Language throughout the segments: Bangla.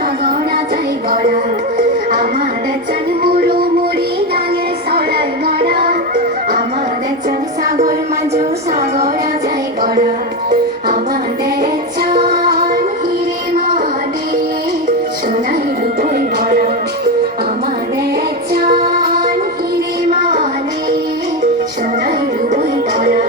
সাগরা যাই গড়া আমাদের চান মুড়ু মুড়ি গানে সরাই মরা আমাদের চান সাগর মাঝু সাগরা যাই গড়া আমাদের চান হিরে মানে সোনাই রূপই ভরা আমাদের চান হিরে মানে সোনাই রূপই ভরা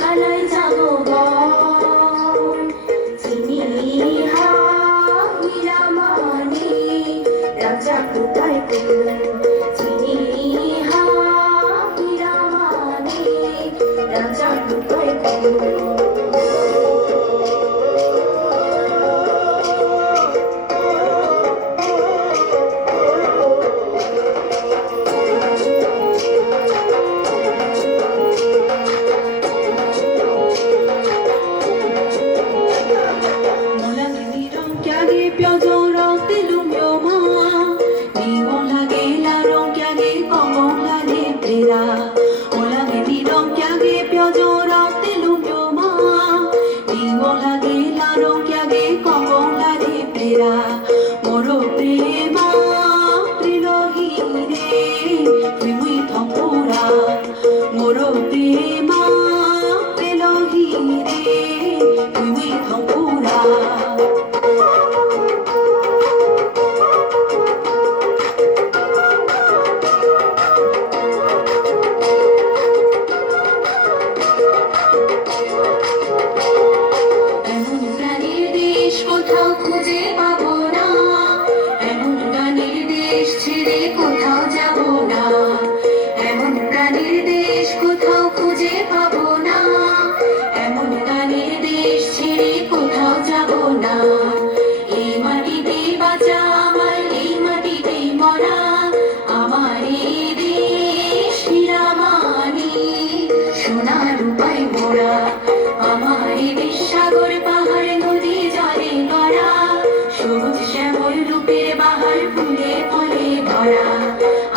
খানায় যাবো চিনি হীরা মানে রাজা কোথায় চিনি হীরা মানে রাজা কোথায় Moro prema prilohire tui thampura Moro prema prilohire tui thampura এমন প্রাণীর দেশ কোথাও খুঁজে পাবো না এমন প্রাণীর দেশ ছেড়ে কোথাও যাব না এমন প্রাণীর দেশ কোথাও খুঁজে পাবো না এমন প্রাণীর দেশ ছেড়ে কোথাও যাব না এই মাটিতে বাঁচা আমার এই মাটিতে মরা আমার এই দেশ হীরা মানে সোনা রূপায় ভরা আমার এই দেশ সাগর পাহাড় নদী জলে গড়া সবুজ শ্যামল রূপের বাহার ফুলে ফলে ভরা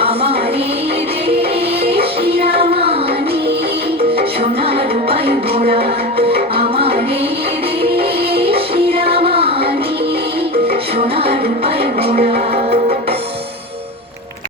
আমার এই দেশ হীরা মানে সোনা রূপায় ভরা